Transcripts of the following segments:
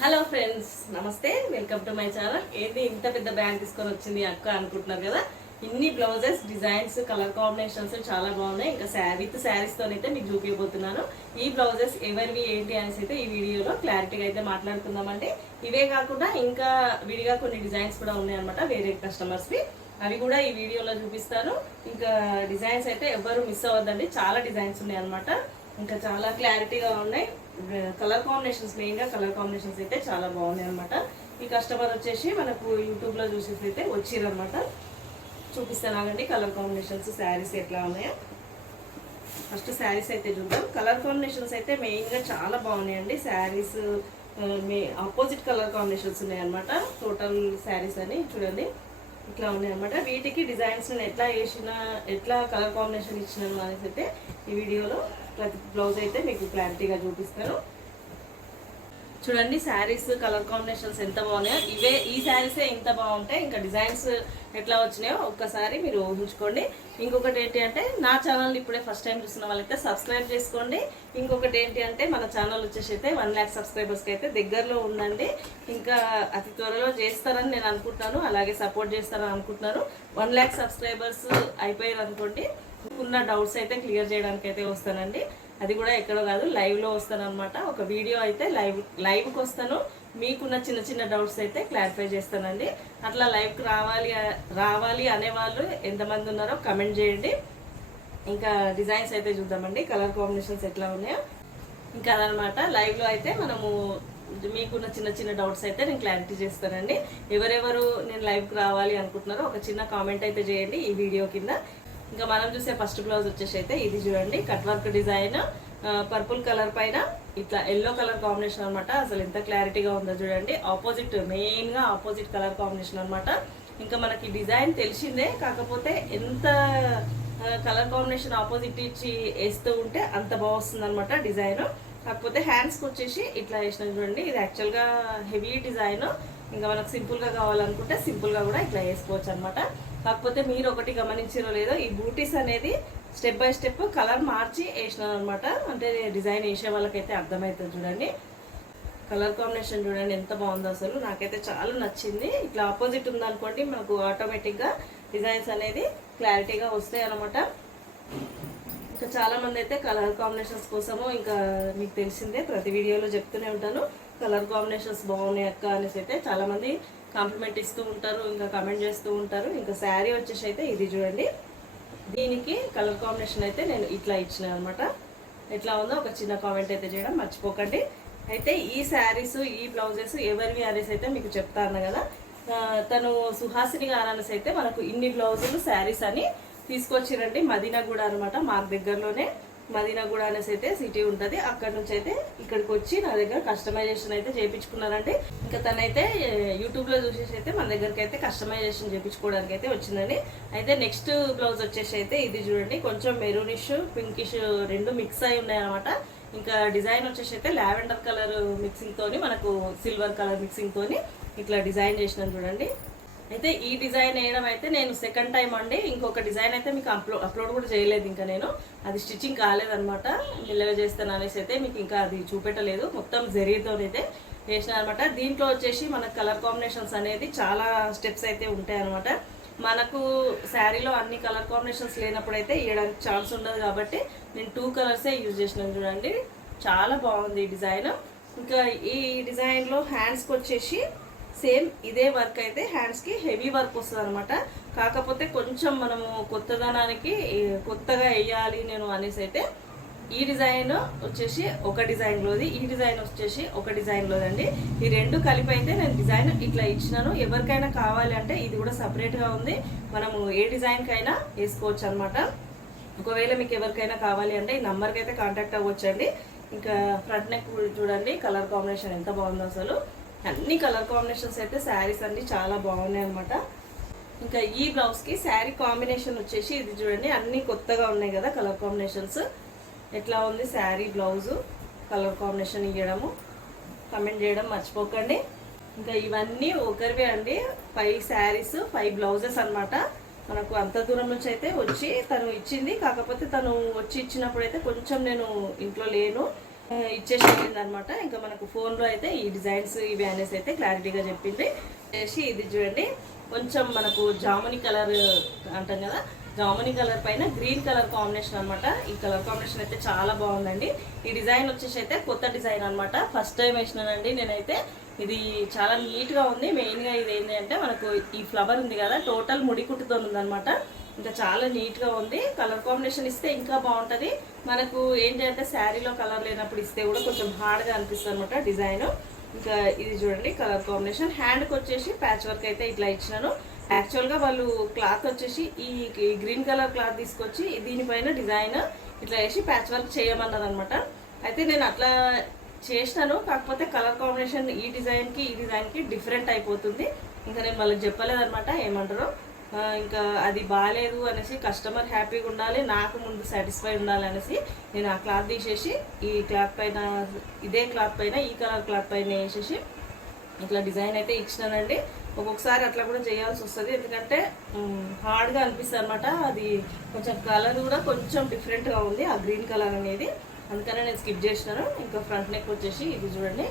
Hello friends నమస్తే. Welcome to my channel. ఏంటి ఇంత పెద్ద బ్యాగ్ తీసుకొని వచ్చింది అక్క అనుకుంటున్నారు కదా? ఇన్ని బ్లౌజెస్ డిజైన్స్ కలర్ కాంబినేషన్స్ చాలా బాగున్నాయి. ఇంకా శారీ విత్ శారీస్తోనైతే అయితే మీకు చూపించబోతున్నాను. ఈ బ్లౌజెస్ ఎవరివి ఏంటి అనేసి అయితే ఈ వీడియోలో క్లారిటీగా అయితే మాట్లాడుకుందామంటే ఇవే కాకుండా ఇంకా విడిగా కొన్ని డిజైన్స్ కూడా ఉన్నాయన్నమాట వేరే కస్టమర్స్వి. అవి కూడా ఈ వీడియోలో చూపిస్తాను. ఇంకా డిజైన్స్ అయితే ఎవరు మిస్ అవ్వద్దండి. చాలా డిజైన్స్ ఉన్నాయి అనమాట ఇంకా చాలా క్లారిటీగా ఉన్నాయి. కలర్ కాంబినేషన్స్ మెయిన్గా కలర్ కాంబినేషన్స్ అయితే చాలా బాగున్నాయి అనమాట ఈ కస్టమర్ వచ్చేసి మనకు యూట్యూబ్లో చూసేసి అయితే వచ్చిరనమాట చూపిస్తానండి కలర్ కాంబినేషన్స్ శారీస్ ఎట్లా ఉన్నాయో. ఫస్ట్ శారీస్ అయితే చూద్దాం. కలర్ కాంబినేషన్స్ అయితే మెయిన్గా చాలా బాగున్నాయండి. శారీస్ మే ఆపోజిట్ కలర్ కాంబినేషన్స్ ఉన్నాయన్నమాట. టోటల్ శారీస్ అని చూడండి. ఇట్లా ఉన్నాయన్నమాట. వీటికి డిజైన్స్ నేను ఎట్లా వేసిన ఎట్లా కలర్ కాంబినేషన్ ఇచ్చిన అనేసి అయితే ఈ వీడియోలో ప్రతి బ్లౌజ్ అయితే మీకు క్లారిటీగా చూపిస్తాను చూడండి శారీస్ కలర్ కాంబినేషన్స్ ఎంత బాగున్నాయో. ఇవే ఈ శారీసే ఇంత బాగుంటాయి ఇంకా డిజైన్స్ ఎట్లా వచ్చినాయో ఒక్కసారి మీరు ఊహించుకోండి. ఇంకొకటి ఏంటి అంటే నా ఛానల్ ఇప్పుడే ఫస్ట్ టైం చూసిన వాళ్ళైతే సబ్స్క్రైబ్ చేసుకోండి. ఇంకొకటి ఏంటి అంటే మన ఛానల్ వచ్చేసి అయితే వన్ ల్యాక్ సబ్స్క్రైబర్స్కి అయితే దగ్గరలో ఉందండి ఇంకా అతి త్వరలో చేస్తారని నేను అనుకుంటున్నాను. అలాగే సపోర్ట్ చేస్తారని అనుకుంటున్నాను. వన్ ల్యాక్ సబ్స్క్రైబర్స్ అయిపోయారు అనుకోండి ఉన్న డౌట్స్ అయితే క్లియర్ చేయడానికి అయితే వస్తానండి. అది కూడా ఎక్కడో కాదు లైవ్లో వస్తాను అనమాట ఒక వీడియో అయితే లైవ్ లైవ్కి వస్తాను. మీకున్న చిన్న చిన్న డౌట్స్ అయితే క్లారిఫై చేస్తానండి. అట్లా లైవ్కి రావాలి రావాలి అనే వాళ్ళు ఎంతమంది ఉన్నారో కమెంట్ చేయండి. ఇంకా డిజైన్స్ అయితే చూద్దామండి. కలర్ కాంబినేషన్స్ ఎట్లా ఉన్నాయో. ఇంకా అదనమాట లైవ్లో అయితే మనము మీకున్న చిన్న చిన్న డౌట్స్ అయితే నేను క్లారిటీ చేస్తానండి. ఎవరెవరు నేను లైవ్కి రావాలి అనుకుంటున్నారో ఒక చిన్న కామెంట్ అయితే చేయండి ఈ వీడియో కింద. ఇంకా మనం చూసే ఫస్ట్ బ్లౌజ్ వచ్చేసి అయితే ఇది చూడండి. Cut work design purple colour పైన ఇట్లా ఎల్లో కలర్ కాంబినేషన్ అనమాట అసలు ఎంత క్లారిటీగా ఉందో చూడండి. ఆపోజిట్ మెయిన్గా ఆపోజిట్ కలర్ కాంబినేషన్ అనమాట ఇంకా మనకి డిజైన్ తెలిసిందే కాకపోతే ఎంత కలర్ కాంబినేషన్ ఆపోజిట్ ఇచ్చి వేస్తూ ఉంటే అంత బాగుస్తుంది అనమాట డిజైన్ కాకపోతే హ్యాండ్స్కి వచ్చేసి ఇట్లా వేసిన చూడండి. ఇది యాక్చువల్గా హెవీ డిజైన్ ఇంకా మనకు సింపుల్గా కావాలనుకుంటే సింపుల్గా కూడా ఇట్లా వేసుకోవచ్చు అనమాట కాకపోతే మీరు ఒకటి గమనించారో లేదో ఈ బూటీస్ అనేది స్టెప్ బై స్టెప్ కలర్ మార్చి వేసినాను అనమాట అంటే డిజైన్ వేసే వాళ్ళకైతే అర్థమవుతుంది చూడండి. కలర్ కాంబినేషన్ చూడండి ఎంత బాగుందో అసలు. నాకైతే చాలా నచ్చింది. ఇట్లా ఆపోజిట్ ఉందనుకోండి మనకు ఆటోమేటిక్గా డిజైన్స్ అనేది క్లారిటీగా వస్తాయి అనమాట ఇంకా చాలామంది అయితే కలర్ కాంబినేషన్స్ కోసము ఇంకా మీకు తెలిసిందే ప్రతి వీడియోలో చెప్తూనే ఉంటాను. కలర్ కాంబినేషన్స్ బాగున్నాయి అక్క అనేసి అయితే చాలామంది కాంప్లిమెంట్ ఇస్తూ ఉంటారు ఇంకా కమెంట్ చేస్తూ ఉంటారు. ఇంకా శారీ వచ్చేసి అయితే ఇది చూడండి. దీనికి కలర్ కాంబినేషన్ అయితే నేను ఇట్లా ఇచ్చిన అనమాట ఎట్లా ఉందో ఒక చిన్న కామెంట్ అయితే చేయడం మర్చిపోకండి. అయితే ఈ శారీస్ ఈ బ్లౌజెస్ ఎవరివి అనేసి అయితే మీకు చెప్తాను కదా తను సుహాసిని గారు అనేసి అయితే మనకు ఇన్ని బ్లౌజులు శారీస్ అని తీసుకొచ్చిరండి కూడా అనమాట మాకు దగ్గరలోనే. మదీనాగూడ అనేసి అయితే సిటీ ఉంటుంది. అక్కడ నుంచి అయితే ఇక్కడికి వచ్చి నా దగ్గర కస్టమైజేషన్ అయితే చేయించుకున్నారండి ఇంకా తనైతే యూట్యూబ్లో చూసేసి అయితే మన దగ్గరికి అయితే కస్టమైజేషన్ చేయించుకోవడానికి అయితే వచ్చిందండి. అయితే నెక్స్ట్ బ్లౌజ్ వచ్చేసి అయితే ఇది చూడండి. కొంచెం మెరూనిష్ పింకిష్ రెండు మిక్స్ అయి ఉన్నాయి అనమాట ఇంకా డిజైన్ వచ్చేసి అయితే లావెండర్ కలర్ మిక్సింగ్ తోని మనకు సిల్వర్ కలర్ మిక్సింగ్ తోని ఇట్లా డిజైన్ చేసినాను చూడండి. అయితే ఈ డిజైన్ వేయడం అయితే నేను సెకండ్ టైం అండి. ఇంకొక డిజైన్ అయితే మీకు అప్లో అప్లోడ్ కూడా చేయలేదు ఇంకా నేను. అది స్టిచ్చింగ్ కాలేదనమాట నిల్వ చేస్తాను అనేసి అయితే మీకు ఇంకా అది చూపెట్టలేదు. మొత్తం జరీతోనైతే వేసిన అనమాట దీంట్లో వచ్చేసి మనకు కలర్ కాంబినేషన్స్ అనేది చాలా స్టెప్స్ అయితే ఉంటాయి అనమాట మనకు శారీలో అన్ని కలర్ కాంబినేషన్స్ లేనప్పుడు అయితే వేయడానికి ఛాన్స్ ఉండదు కాబట్టి నేను టూ కలర్సే యూజ్ చేసినాను చూడండి. చాలా బాగుంది ఈ డిజైన్. ఇంకా ఈ డిజైన్లో హ్యాండ్స్కి వచ్చేసి సేమ్ ఇదే వర్క్ అయితే హ్యాండ్స్కి హెవీ వర్క్ వస్తుంది అనమాట కాకపోతే కొంచెం మనము కొత్తదనానికి కొత్తగా వేయాలి నేను అనేసి అయితే ఈ డిజైన్ వచ్చేసి ఒక డిజైన్లోది ఈ డిజైన్ వచ్చేసి ఒక డిజైన్లోదండి ఈ రెండు కలిపి అయితే నేను డిజైన్ ఇట్లా ఇచ్చినాను. ఎవరికైనా కావాలి అంటే ఇది కూడా సపరేట్గా ఉంది. మనము ఏ డిజైన్కైనా వేసుకోవచ్చు అనమాట ఒకవేళ మీకు ఎవరికైనా కావాలి అంటే ఈ నెంబర్కి అయితే కాంటాక్ట్ అవ్వచ్చండి. ఇంకా ఫ్రంట్ నెక్ చూడండి కలర్ కాంబినేషన్ ఎంత బాగుందో అసలు. అన్ని కలర్ కాంబినేషన్స్ అయితే శారీస్ అన్ని చాలా బాగున్నాయి అనమాట ఇంకా ఈ బ్లౌజ్కి శారీ కాంబినేషన్ వచ్చేసి ఇది చూడండి అన్ని కొత్తగా ఉన్నాయి కదా కలర్ కాంబినేషన్స్. ఎట్లా ఉంది శారీ బ్లౌజు కలర్ కాంబినేషన్ ఇవ్వడము కమెంట్ చేయడం మర్చిపోకండి. ఇంకా ఇవన్నీ ఒకరివే అండి ఫైవ్ శారీస్ ఫైవ్ బ్లౌజెస్ అనమాట మనకు అంత దూరం నుంచి అయితే వచ్చి తను ఇచ్చింది కాకపోతే తను వచ్చి ఇచ్చినప్పుడు అయితే కొంచెం నేను ఇంట్లో లేను. ఇచ్చేసింది అనమాట ఇంకా మనకు ఫోన్లో అయితే ఈ డిజైన్స్ ఇవి అనేసి అయితే క్లారిటీగా చెప్పింది. చేసి ఇది చూడండి. కొంచెం మనకు జాముని కలర్ అంటాం కదా జాముని కలర్ పైన గ్రీన్ కలర్ కాంబినేషన్ అన్నమాట. ఈ కలర్ కాంబినేషన్ అయితే చాలా బాగుందండి. ఈ డిజైన్ వచ్చేసి అయితే కొత్త డిజైన్ అన్నమాట. ఫస్ట్ టైం వేసినానండి నేనైతే. ఇది చాలా నీట్గా ఉంది. మెయిన్గా ఇది ఏంటి అంటే మనకు ఈ ఫ్లవర్ ఉంది కదా టోటల్ ముడి కుట్టుతో ఉందన్నమాట ఇంకా చాలా నీట్గా ఉంది. కలర్ కాంబినేషన్ ఇస్తే ఇంకా బాగుంటుంది. మనకు ఏంటి అంటే శారీలో కలర్ లేనప్పుడు ఇస్తే కూడా కొంచెం హార్డ్గా అనిపిస్తుంది అనమాట డిజైన్. ఇంకా ఇది చూడండి కలర్ కాంబినేషన్ హ్యాండ్కి వచ్చేసి ప్యాచ్ వర్క్ అయితే ఇట్లా ఇచ్చినాను. యాక్చువల్గా వాళ్ళు క్లాత్ వచ్చేసి ఈ గ్రీన్ కలర్ క్లాత్ తీసుకొచ్చి దీనిపైన డిజైన్ ఇట్లా వేసి ప్యాచ్ వర్క్ చేయమన్నారు అనమాట అయితే నేను అట్లా చేసినాను. కాకపోతే కలర్ కాంబినేషన్ ఈ డిజైన్కి ఈ డిజైన్కి డిఫరెంట్ అయిపోతుంది. ఇంకా నేను వాళ్ళకి చెప్పలేదన్నమాట ఏమంటారు. ఇంకా అది బాగాలేదు అనేసి కస్టమర్ హ్యాపీగా ఉండాలి నాకు ముందు సాటిస్ఫై ఉండాలి అనేసి నేను ఆ క్లాత్ తీసేసి ఈ క్లాత్ పైన ఇదే క్లాత్ పైన ఈ కలర్ క్లాత్ పైన వేసేసి ఇట్లా డిజైన్ అయితే ఇచ్చినానండి. ఒక్కొక్కసారి అట్లా కూడా చేయాల్సి వస్తుంది. ఎందుకంటే హార్డ్గా అనిపిస్తుంది అనమాట అది కొంచెం కలర్ కూడా కొంచెం డిఫరెంట్గా ఉంది ఆ గ్రీన్ కలర్ అనేది. అందుకనే నేను స్కిప్ చేసినాను. ఇంకా ఫ్రంట్ నెక్ వచ్చేసి ఇది చూడండి.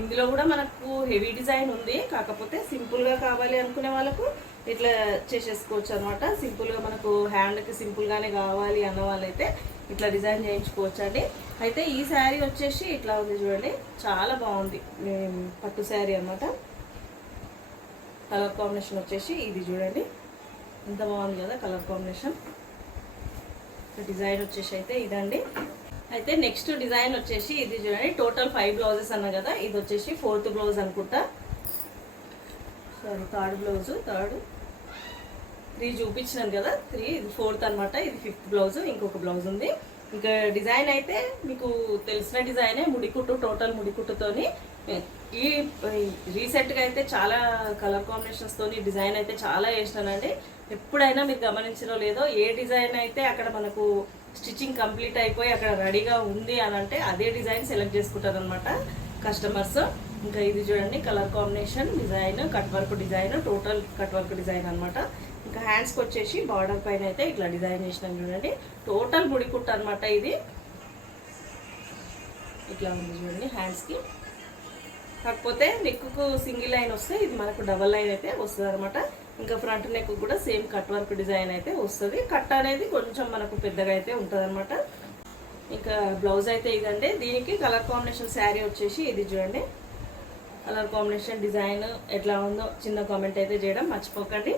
ఇందులో కూడా మనకు హెవీ డిజైన్ ఉంది. కాకపోతే సింపుల్గా కావాలి అనుకునే వాళ్ళకు ఇట్లా చేసేసుకోవచ్చు అనమాట సింపుల్గా మనకు హ్యాండ్కి సింపుల్గానే కావాలి అన్న వాళ్ళైతే ఇట్లా డిజైన్ చేయించుకోవచ్చు అండి అయితే ఈ శారీ వచ్చేసి ఇట్లా ఉంది చూడండి. చాలా బాగుంది. పట్టు శారీ అన్నమాట. కలర్ కాంబినేషన్ వచ్చేసి ఇది చూడండి. ఎంత బాగుంది కదా కలర్ కాంబినేషన్ డిజైన్ వచ్చేసి అయితే ఇదండి. అయితే నెక్స్ట్ డిజైన్ వచ్చేసి ఇది చూడండి టోటల్ ఫైవ్ బ్లౌజెస్ అన్న కదా ఇది వచ్చేసి ఫోర్త్ బ్లౌజ్ అనుకుంటా. Sorry third blouse third three చూపించినాను కదా త్రీ ఇది ఫోర్త్ అన్నమాట ఇది ఫిఫ్త్ బ్లౌజ్ ఇంకొక బ్లౌజ్ ఉంది. ఇంకా డిజైన్ అయితే మీకు తెలిసిన డిజైనే ముడికుట్టు టోటల్ ముడికుట్టుతోని. ఈ రీసెంట్గా అయితే చాలా కలర్ కాంబినేషన్స్తో డిజైన్ అయితే చాలా వేసినానండి ఎప్పుడైనా మీరు గమనించడం లేదో ఏ డిజైన్ అయితే అక్కడ మనకు స్టిచ్చింగ్ కంప్లీట్ అయిపోయి అక్కడ రెడీగా ఉంది అని అంటే అదే డిజైన్ సెలెక్ట్ చేసుకుంటారు అనమాట కస్టమర్స్. ఇంకా ఇది చూడండి colour combination design cut work design total cut work design అనమాట ఇంకా హ్యాండ్స్కి వచ్చేసి బార్డర్ పైన అయితే ఇట్లా డిజైన్ చేసినాం చూడండి. టోటల్ ముడి కుట్ట అనమాట ఇది. ఇట్లా ఉంది చూడండి హ్యాండ్స్కి కాకపోతే నెక్కు సింగిల్ లైన్ వస్తే ఇది మనకు డబల్ లైన్ అయితే వస్తుంది అనమాట ఇంకా ఫ్రంట్ నెక్ కూడా సేమ్ కట్ వర్క్ డిజైన్ అయితే వస్తుంది. కట్ అనేది కొంచెం మనకు పెద్దగా అయితే ఉంటుంది అనమాట ఇంకా బ్లౌజ్ అయితే ఇదండి. దీనికి కలర్ కాంబినేషన్ శారీ వచ్చేసి ఇది చూడండి. కలర్ కాంబినేషన్ డిజైన్ ఎట్లా ఉందో చిన్న కామెంట్ అయితే చేయడం మర్చిపోకండి.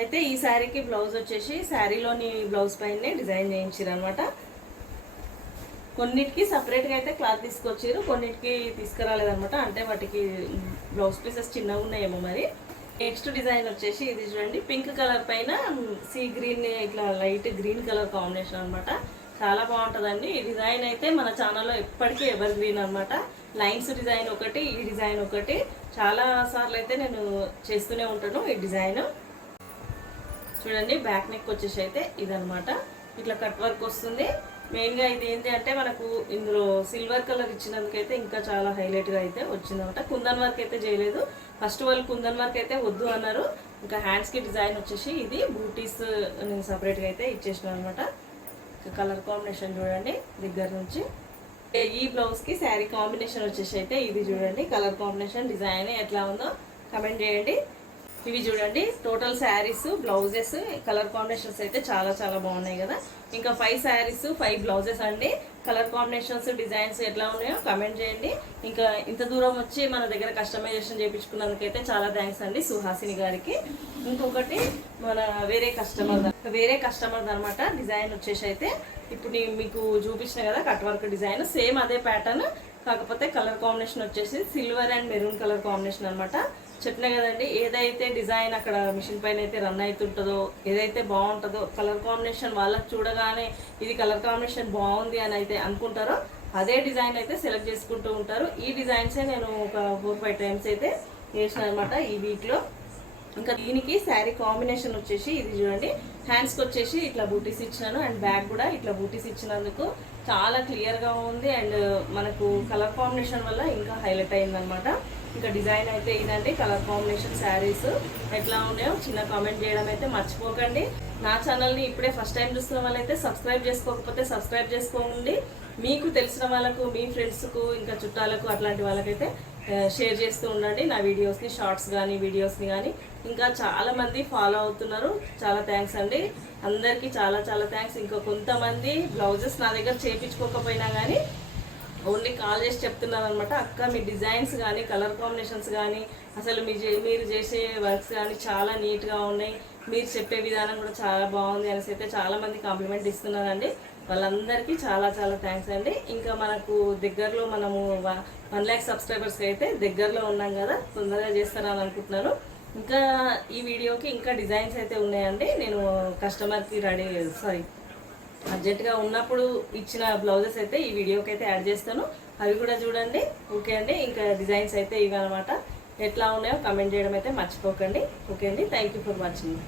అయితే ఈ శారీకి బ్లౌజ్ వచ్చేసి శారీలోని బ్లౌజ్ పైనే డిజైన్ చేయించారనమాట కొన్నిటికి సపరేట్గా అయితే క్లాత్ తీసుకొచ్చారు కొన్నిటికి తీసుకురాలేదనమాట అంటే వాటికి బ్లౌజ్ పీసెస్ చిన్నగా ఉన్నాయేమో మరి. నెక్స్ట్ డిజైన్ వచ్చేసి ఇది చూడండి. పింక్ కలర్ పైన సీ గ్రీన్ ఇట్లా లైట్ గ్రీన్ కలర్ కాంబినేషన్ అనమాట చాలా బాగుంటుందండి. ఈ డిజైన్ అయితే మన ఛానల్లో ఎప్పటికీ ఎవర్ గ్రీన్ అనమాట లైన్స్ డిజైన్ ఒకటి ఈ డిజైన్ ఒకటి. చాలా సార్లు అయితే నేను చేస్తూనే ఉంటాను ఈ డిజైన్ చూడండి బ్యాక్ నెక్ వచ్చేసి అయితే ఇదనమాట ఇట్లా కట్ వర్క్ వస్తుంది. మెయిన్గా ఇది ఏంటి అంటే మనకు ఇందులో సిల్వర్ కలర్ ఇచ్చినందుకైతే ఇంకా చాలా హైలైట్గా అయితే వచ్చిందనమాట కుందన్ వర్క్ అయితే చేయలేదు. ఫస్ట్ వాళ్ళు కుందన్ వర్క్ అయితే వద్దు అన్నారు. ఇంకా హ్యాండ్స్కి డిజైన్ వచ్చేసి ఇది బూటీస్ నేను సపరేట్గా అయితే ఇచ్చేసిన అనమాట కలర్ కాంబినేషన్ చూడండి దగ్గర నుంచి. ఈ బ్లౌజ్కి శారీ కాంబినేషన్ వచ్చేసి అయితే ఇది చూడండి. కలర్ కాంబినేషన్ డిజైన్ ఎట్లా ఉందో కమెంట్ చేయండి. ఇవి చూడండి. Total saris blouses colour combinations అయితే చాలా చాలా బాగున్నాయి కదా. ఇంకా ఫైవ్ శారీస్ ఫైవ్ బ్లౌజెస్ అండి. కలర్ కాంబినేషన్స్ డిజైన్స్ ఎట్లా ఉన్నాయో కమెంట్ చేయండి. ఇంకా ఇంత దూరం వచ్చి మన దగ్గర కస్టమైజేషన్ చేయించుకున్నందుకైతే చాలా థ్యాంక్స్ అండి సుహాసిని గారికి. ఇంకొకటి మన వేరే కస్టమర్ వేరే కస్టమర్ అనమాట డిజైన్ వచ్చేసి అయితే ఇప్పుడు నేను మీకు చూపించిన కదా కట్ వర్క్ డిజైన్ సేమ్ అదే ప్యాటర్న్ కాకపోతే కలర్ కాంబినేషన్ వచ్చేసి silver and maroon colour combination అనమాట చెప్పినా కదండి ఏదైతే డిజైన్ అక్కడ మిషన్ పైన అయితే రన్ అవుతుంటుందో ఏదైతే బాగుంటుందో కలర్ కాంబినేషన్ వాళ్ళకి చూడగానే ఇది కలర్ కాంబినేషన్ బాగుంది అని అయితే అనుకుంటారో అదే డిజైన్ అయితే సెలెక్ట్ చేసుకుంటూ ఉంటారు. ఈ డిజైన్సే నేను ఒక ఫోర్ ఫైవ్ టైమ్స్ అయితే వేసిన అనమాట ఈ వీక్లో. ఇంకా దీనికి శారీ కాంబినేషన్ వచ్చేసి ఇది చూడండి హ్యాండ్స్కి వచ్చేసి ఇట్లా బూటీస్ ఇచ్చినాను అండ్ బ్యాగ్ కూడా ఇట్లా బూటీస్ ఇచ్చినందుకు చాలా క్లియర్గా ఉంది అండ్ మనకు కలర్ కాంబినేషన్ వల్ల ఇంకా హైలైట్ అయిందనమాట ఇంకా డిజైన్ అయితే ఇదండి కలర్ కాంబినేషన్ శారీస్ ఎట్లా ఉన్నాయో చిన్న కామెంట్ చేయడం అయితే మర్చిపోకండి. నా ఛానల్ని ఇప్పుడే ఫస్ట్ టైం చూస్తున్న వాళ్ళైతే సబ్స్క్రైబ్ చేసుకోకపోతే సబ్స్క్రైబ్ చేసుకోండి. మీకు తెలిసిన వాళ్ళకు మీ ఫ్రెండ్స్కు ఇంకా చుట్టాలకు అట్లాంటి వాళ్ళకైతే షేర్ చేస్తూ ఉండండి. నా వీడియోస్ని షార్ట్స్ కానీ వీడియోస్ని కానీ ఇంకా చాలామంది ఫాలో అవుతున్నారు. చాలా థ్యాంక్స్ అండి. అందరికీ చాలా చాలా థ్యాంక్స్. ఇంకా కొంతమంది బ్లౌజెస్ నా దగ్గర చేపించుకోకపోయినా కానీ ఓన్లీ కాల్ చేసి చెప్తున్నారు అనమాట అక్క మీ డిజైన్స్ కానీ కలర్ కాంబినేషన్స్ కానీ అసలు మీ చే- మీరు చేసే వర్క్స్ కానీ చాలా నీట్గా ఉన్నాయి. మీరు చెప్పే విధానం కూడా చాలా బాగుంది అనేసి అయితే చాలా మంది కాంప్లిమెంట్ ఇస్తున్నారండి. వాళ్ళందరికీ చాలా చాలా థ్యాంక్స్ అండి. ఇంకా మనకు దగ్గరలో మనము వన్ ల్యాక్ సబ్స్క్రైబర్స్ అయితే దగ్గరలో ఉన్నాం కదా తొందరగా చేస్తారని అనుకుంటున్నాను. ఇంకా ఈ వీడియోకి ఇంకా డిజైన్స్ అయితే ఉన్నాయండి. నేను కస్టమర్కి రెడీ సారీ అర్జెంటుగా ఉన్నప్పుడు ఇచ్చిన బ్లౌజెస్ అయితే ఈ వీడియోకి అయితే యాడ్ చేస్తాను. అవి కూడా చూడండి. ఓకే అండి. ఇంకా డిజైన్స్ అయితే ఇవన్నమాట. ఎట్లా ఉన్నాయో కమెంట్ చేయడం అయితే మర్చిపోకండి. ఓకే అండి. Thank you for watching.